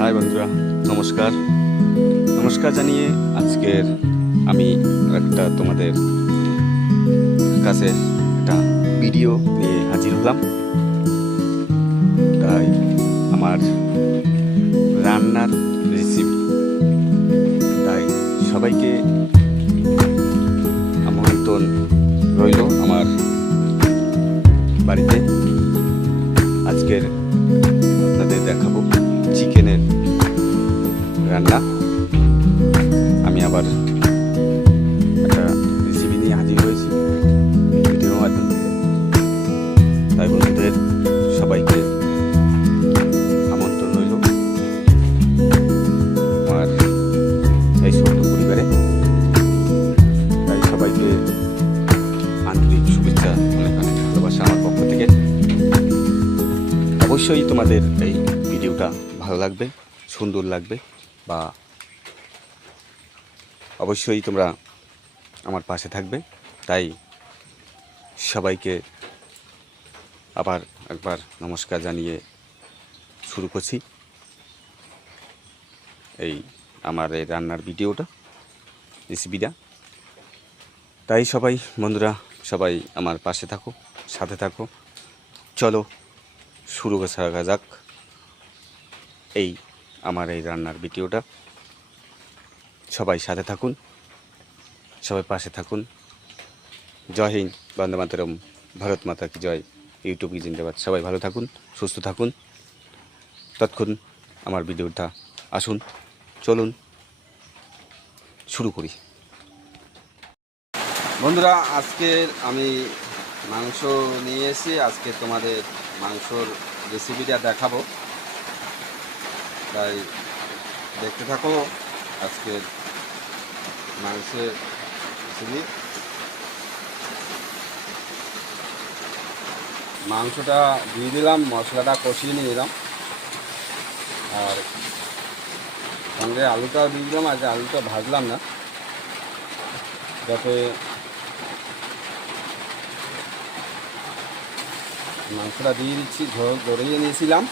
High বন্ধুরা, নমস্কার। নমস্কার জানিয়ে আজকের আমি একটা তোমাদের কাছে একটা ভিডিও নিয়ে হাজির হলাম। তাই আমার রান্নার রেসিপি, তাই সবাইকে আমন্ত্রণ রইল আমার বাড়িতে। আজকের আপনাদের দেখাবো চিকেনের রান্না। আমি আবার একটা রেসিপি নিয়ে হাজির হয়েছি ভিডিওর মাধ্যমে। তাই বন্ধুদের সবাইকে আমন্ত্রণ রইল আমার এই ছোট্ট পরিবারে। তাই সবাইকে আন্তরিক শুভেচ্ছা, অনেক অনেক ভালোবাসা আমার পক্ষ থেকে। অবশ্যই তোমাদের এই ভিডিওটা ভালো লাগবে, সুন্দর লাগবে, বা অবশ্যই তোমরা আমার পাশে থাকবে। তাই সবাইকে আবার একবার নমস্কার জানিয়ে শুরু করছি এই আমার এই রান্নার ভিডিওটা, রেসিপিটা। তাই সবাই বন্ধুরা, সবাই আমার পাশে থাকো, সাথে থাকো। চলো শুরু করা যাক এই আমার এই রান্নার ভিডিওটা। সবাই সাথে থাকুন, সবাই পাশে থাকুন। জয় হিন্দ, বন্দে মাতরম, ভারত মাতা কি জয়, ইউটিউব কি জিন্দাবাদ। সবাই ভালো থাকুন, সুস্থ থাকুন। তৎক্ষণ আমার ভিডিওটা আসুন, চলুন শুরু করি। বন্ধুরা, আজকের আমি মাংস নিয়ে এসে আজকে তোমাদের মাংসর রেসিপিটা দেখাবো। তাই দেখতে থাকো আজকের মাংসের রেসিপি। মাংসটা দিয়ে দিলাম, মশলাটা কষিয়ে নিয়ে নিলাম, আর সঙ্গে আলুটা দিয়ে দিলাম। আজ আলুটা ভাজলাম না, যাতে মাংসটা দিয়ে দিচ্ছি। ঝোল গড়িয়ে নিয়েছিলাম,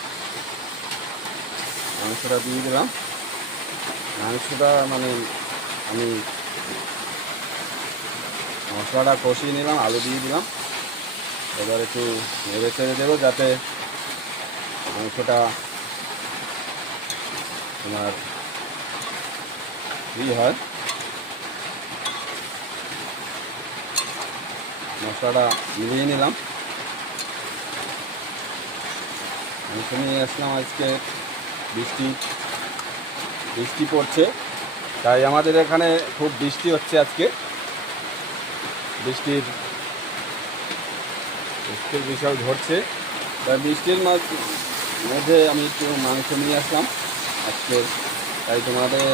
মাংসটা দিয়ে দিলাম। মাংসটা মানে আমি মশলাটা কষিয়ে নিলাম, আলু দিয়ে দিলাম। এবার একটু নেড়ে চেড়ে দেবো যাতে মাংসটা তোমার হয়। মশলাটা মিলিয়ে নিলাম। মাংস নিয়ে আসলাম। আজকে বৃষ্টি পড়ছে, তাই আমাদের এখানে খুব বৃষ্টি হচ্ছে আজকে। বৃষ্টির বিষয় ধরছে, তাই বৃষ্টির মধ্যে আমি একটু মাংস নিয়ে আসলাম আজকে। তাই তোমাদের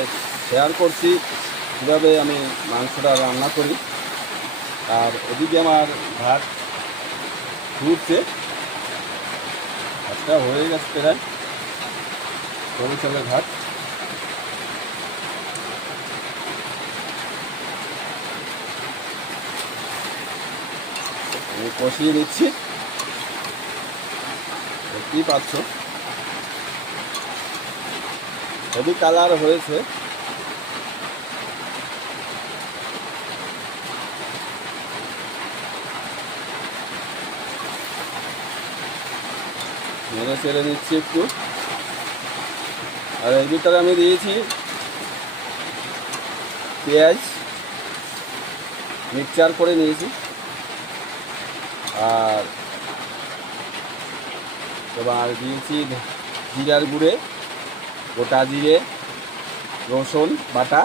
শেয়ার করছি কীভাবে আমি মাংসটা রান্না করি। আর এদিকে আমার ভাত ফুটছে, ভাতটা হয়ে গেছে প্রায়, সরু চালের ভাত। আমি কষিয়ে নিচ্ছি, দেখতেই পাচ্ছ হেভি কালার হয়েছে। নেড়ে চেড়ে নিচ্ছি একটু। আর এর ভিতরে আমি দিয়েছি পেঁয়াজ, মিক্সচার করে নিয়েছি। আর এবার দিয়েছি জিরার গুঁড়ে, গোটা জিরে, রসুন বাটা।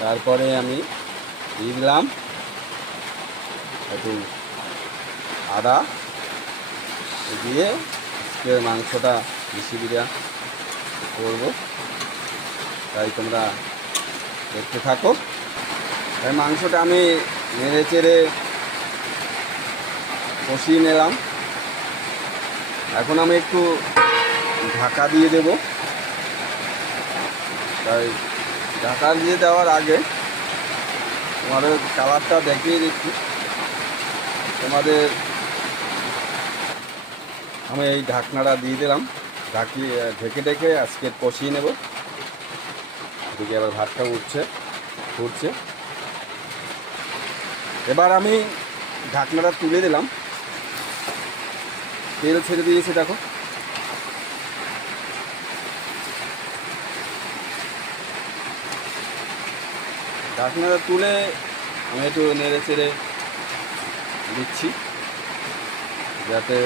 তারপরে আমি দিয়ে দিলাম একটু আদা দিয়ে মাংসটা রেসিপিটা করবো। তাই তোমরা দেখতে থাকো। তাই মাংসটা আমি নেড়ে চেড়ে কষিয়ে নিলাম। এখন আমি একটু ঢাকা দিয়ে দেব। তাই ঢাকা দিয়ে দেওয়ার আগে তোমাদের কালারটা দেখিয়ে দিচ্ছি তোমাদের। আমি এই ঢাকনাটা দিয়ে দিলাম। ঢেকে ঢেকে আজকে কষিয়ে নেব। এদিকে আবার ভাতটা ফুটছে। এবার আমি ঢাকনাটা তুলে দিলাম, তেল ছেড়ে দিয়েছে দেখো। ঢাকনাটা তুলে আমি একটু নেড়ে চেড়ে দিচ্ছি যাতে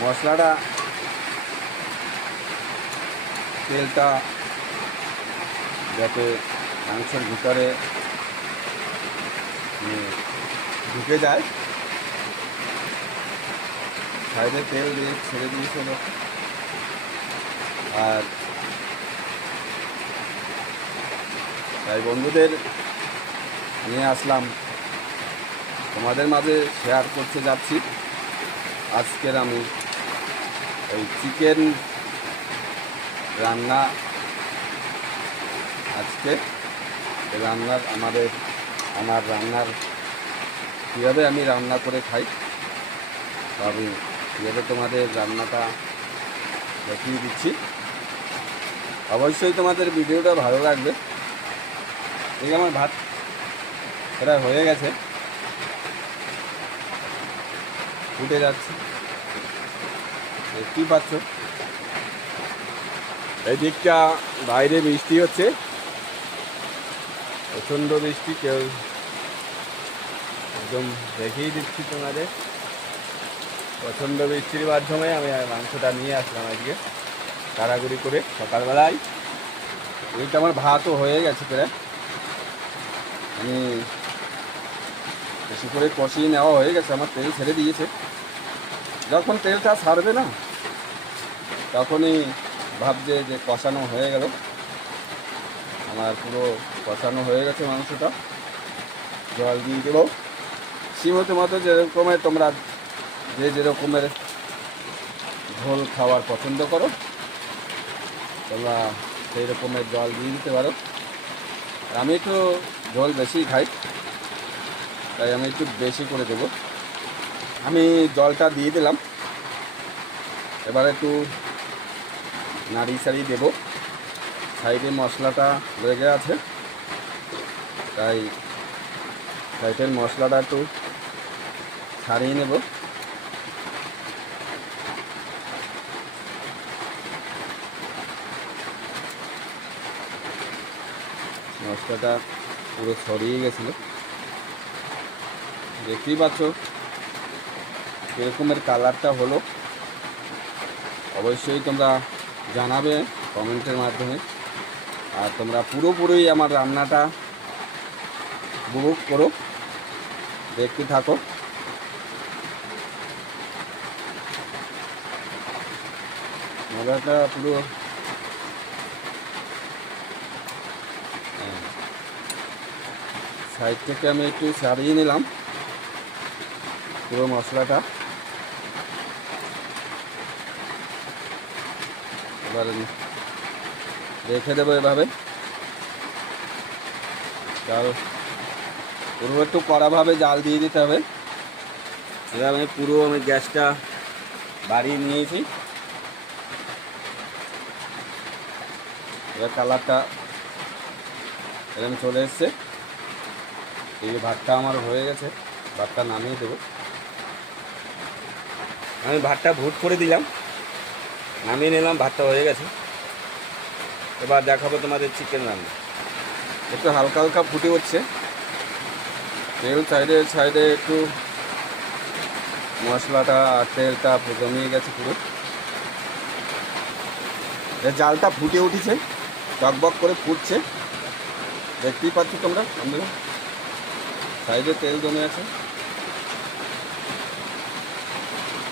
মশলাটা তেলটা যাতে মাংসের ভিতরে ঢুকে যায়। সাইডে তেল দিয়ে ছেড়ে দিয়েছিল। আর তাই বন্ধুদের নিয়ে আসলাম, তোমাদের মাঝে শেয়ার করতে যাচ্ছি আজকের আমি এই চিকেন রান্না। আজকে আমার রান্নার কীভাবে আমি রান্না করে খাই, আমি কীভাবে তোমাদের রান্নাটা দেখিয়ে দিচ্ছি। অবশ্যই তোমাদের ভিডিওটা ভালো লাগবে। এই আমার ভাত প্রায় হয়ে গেছে, ফুটে যাচ্ছে, দেখতেই পাচ্ছ। এই দিকটা বাইরে বৃষ্টি হচ্ছে, প্রচণ্ড বৃষ্টি। কেউ একদম দেখিয়ে দিচ্ছি তোমাদের, প্রচণ্ড বৃষ্টির মাধ্যমে আমি মাংসটা নিয়ে আসলাম আজকে তাড়াগুড়ি করে সকালবেলায়। এইটা আমার ভাতও হয়ে গেছে প্রায়, আমি বেশি করে কষিয়ে নেওয়া হয়ে গেছে, আমার তেল ছেড়ে দিয়েছে। যখন তেলটা ছাড়বে না তখনই ভাবছে যে কষানো হয়ে গেল। আমার পুরো কষানো হয়ে গেছে মাংসটা। জল দিয়ে দেবো সীমত মতো, যেরকমের তোমরা যেরকমের ঝোল খাওয়ার পছন্দ করো তোমরা সেই রকমের জল দিয়ে দিতে পারো। আমি একটু ঝোল বেশি খাই, তাই আমি একটু বেশি করে দেব। আমি জলটা দিয়ে দিলাম, এবার একটু নাড়ি চাড়ি দেবো। সাইডে মশলাটা লেগে আছে, তাই সাইডের মশলাটা একটু ছাড়িয়ে নেব। মশলাটা পুরো ছড়িয়ে গেছিলো, দেখতেই পাচ্ছ এরকমের কালারটা হলো। অবশ্যই তোমরা জানাবে কমেন্টের মাধ্যমে। আর তোমরা পুরোপুরি আমার রান্নাটা উপভোগ করো, দেখতে থাকো। মশলাটা পুরো সাইড থেকে আমি একটু ছাড়িয়ে নিলাম পুরো মশলাটা। এবার রেখে দেবো এভাবে, তার পুরো একটু কড়াভাবে জাল দিয়ে দিতে হবে। এবার আমি গ্যাসটা বাড়িয়ে নিয়েছি। এবার কালারটা এরকম চলে এসছে। এই ভাতটা আমার হয়ে গেছে, ভাতটা নামিয়ে দেবো। আমি ভাতটা ভুট করে দিলাম, নামিয়ে নিলাম, ভাতটা হয়ে গেছে। এবার দেখাবো তোমাদের চিকেন রান্না। একটু হালকা হালকা ফুটে হচ্ছে, তেল সাইডে একটু মশলাটা আর তেলটা জমিয়ে গেছে পুরো। জালটা ফুটে উঠেছে, টকবক করে ফুটছে, দেখতেই পাচ্ছ তোমরা। আমরা সাইডে তেল জমে আছে।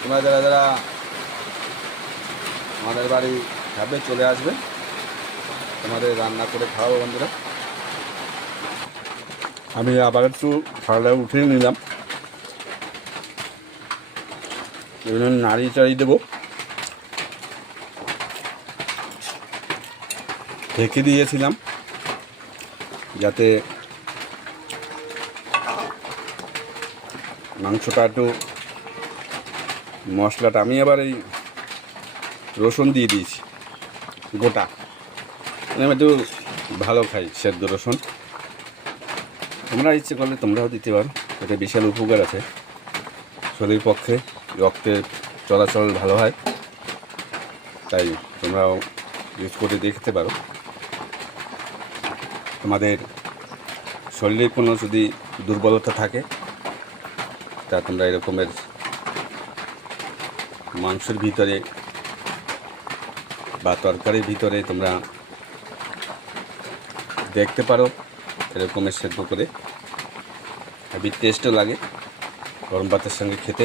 তোমরা যারা আমাদের বাড়ি খাবে চলে আসবে, তোমাদের রান্না করে খাওয়াবো বন্ধুরা। আমি আবার একটু থালাটা উঠিয়ে নিলাম, নাড়ি চাড়ি দেবো। ঢেকে দিয়েছিলাম যাতে মাংসটা একটু মশলাটা, আমি আবার এই রসুন দিয়ে দিয়েছি গোটা। আমি একটু ভালো খাই সেদ্ধ রসুন, তোমরা ইচ্ছে করলে তোমরাও দিতে পারো। এটা বিশাল উপকার আছে শরীর পক্ষে, রক্তের চলাচল ভালো হয়, তাই তোমরাও ইউজ করে দেখতে পারো। তোমাদের শরীরে কোনো যদি দুর্বলতা থাকে তা তোমরা এরকমের মাংসের ভিতরে বা তরকারির ভিতরে তোমরা দেখতে পারো, এরকমের সেদ্ধ করে হেভি টেস্টও লাগে গরম ভাতের সঙ্গে খেতে।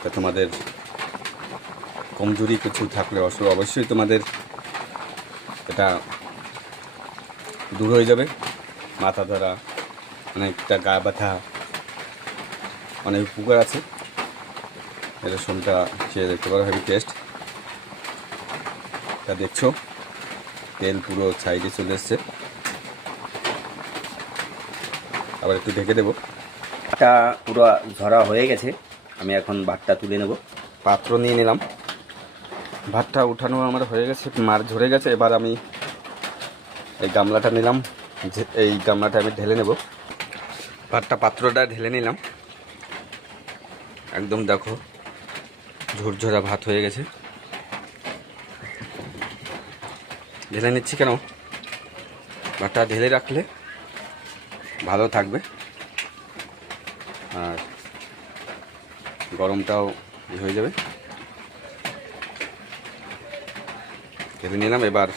তা তোমাদের কমজোরি কিছু থাকলে অবশ্যই তোমাদের এটা দূর হয়ে যাবে। মাথা ধরা, অনেকটা গা ব্যথা, অনেক উপকার আছে। এই রসুনটা খেয়ে দেখতে পারো, হেভি টেস্ট। তা দেখছো তেল পুরো সাইডে চলে এসছে, আবার একটু ঢেকে দেবো। ভাতটা পুরো ঝরা হয়ে গেছে, আমি এখন ভাতটা তুলে নেব। পাত্র নিয়ে নিলাম, ভাতটা উঠানো আমার হয়ে গেছে, মার ঝরে গেছে। এবার আমি এই গামলাটা নিলাম, এই গামলাটা আমি ঢেলে নেব। পাত্রটা ঢেলে নিলাম, একদম দেখো ঝুরঝরা ভাত হয়ে গেছে। ঢেলে নিচ্ছি কেন, ভাতটা ঢেলে রাখলে ভালো থাকবে আর গরমটাও হয়ে যাবে। ঢেলে নিলাম, এবার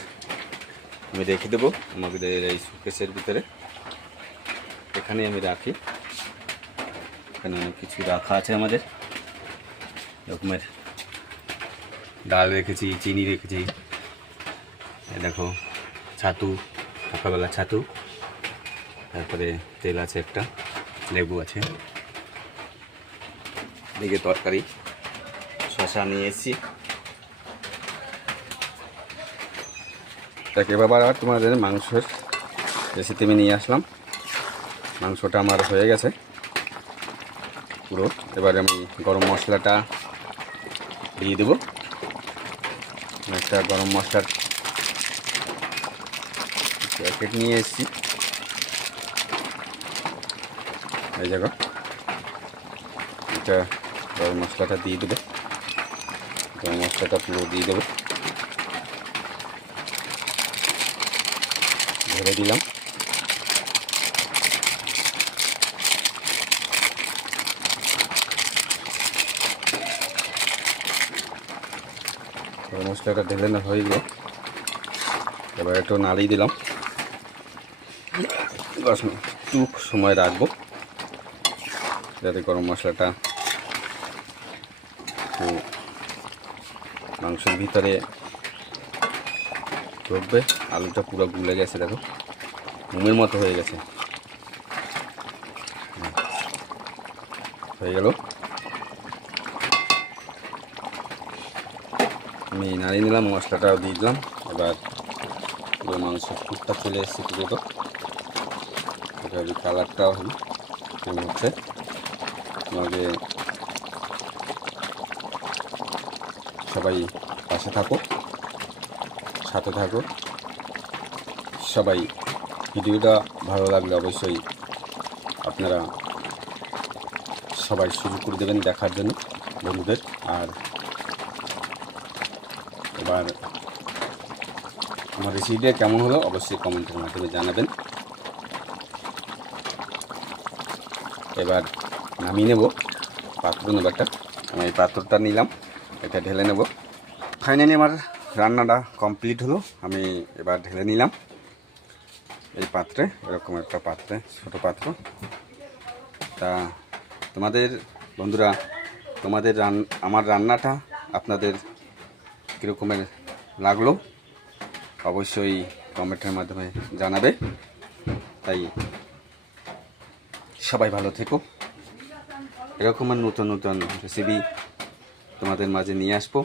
আমি রেখে দেবো আমাদের এই শোকেসের ভিতরে। এখানে আমি রাখি, এখানে অনেক কিছু রাখা আছে আমাদের, রকমের ডাল রেখেছি, চিনি রেখেছি, দেখো ছাতু, সকালবেলা ছাতু, তারপরে তেল আছে, একটা লেবু আছে, দিকে তরকারি, শশা নিয়ে এসেছি। তাকে বাবা আর তোমাদের মাংসের রেসিপি আমি নিয়ে আসলাম। মাংসটা আমার হয়ে গেছে পুরো। এবার আমি গরম মশলাটা দিয়ে দেবো। একটা গরম মশলার প্যাকেট নিয়ে এসেছি, এই জায়গা এটা গরম মশলাটা দিয়ে দেবো। গরম মশলাটা পুরো দিয়ে দেবো, ধরে দিলাম। গরম মশলাটা ঢেলে না হয়ে গেল, এবার একটু নাড়িয়ে দিলাম। একটু সময় রাখবো যাতে গরম মশলাটা মাংসের ভিতরে ঢুকবে। আলুটা পুরো গুলে গেছে, দেখো মোমের মতো হয়ে গেছে। হয়ে গেল, আমি নাড়িয়ে নিলাম, মশলাটাও দিয়ে দিলাম। এবার পুরো মাংসের টুকটা চলে এসেছে পুরোটা, এটা কালারটাও হচ্ছে। তোমাকে সবাই পাশে থাকো, সাথে থাকো। সবাই ভিডিওটা ভালো লাগলে অবশ্যই আপনারা সবাই শুরু করে দেবেন দেখার জন্য বন্ধুদের। আর এবার আমার রেসিপিটা কেমন হলো অবশ্যই কমেন্টের মাধ্যমে জানাবেন। এবার নামিয়ে নেব, পাত্র নেব একটা। আমি এই পাত্রটা নিলাম, এটা ঢেলে নেব। ফাইনালি আমার রান্নাটা কমপ্লিট হলো, আমি এবার ঢেলে নিলাম এই পাত্রে, এরকম একটা পাত্রে, ছোটো পাত্র। তা তোমাদের বন্ধুরা, তোমাদের আমার রান্নাটা আপনাদের কীরকমের লাগলো অবশ্যই কমেন্টের মাধ্যমে জানাবে। তাই সবাই ভালো থেকো, এরকমের নতুন নতুন রেসিপি তোমাদের মাঝে নিয়ে আসবো,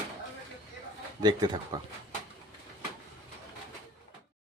দেখতে থাকবা।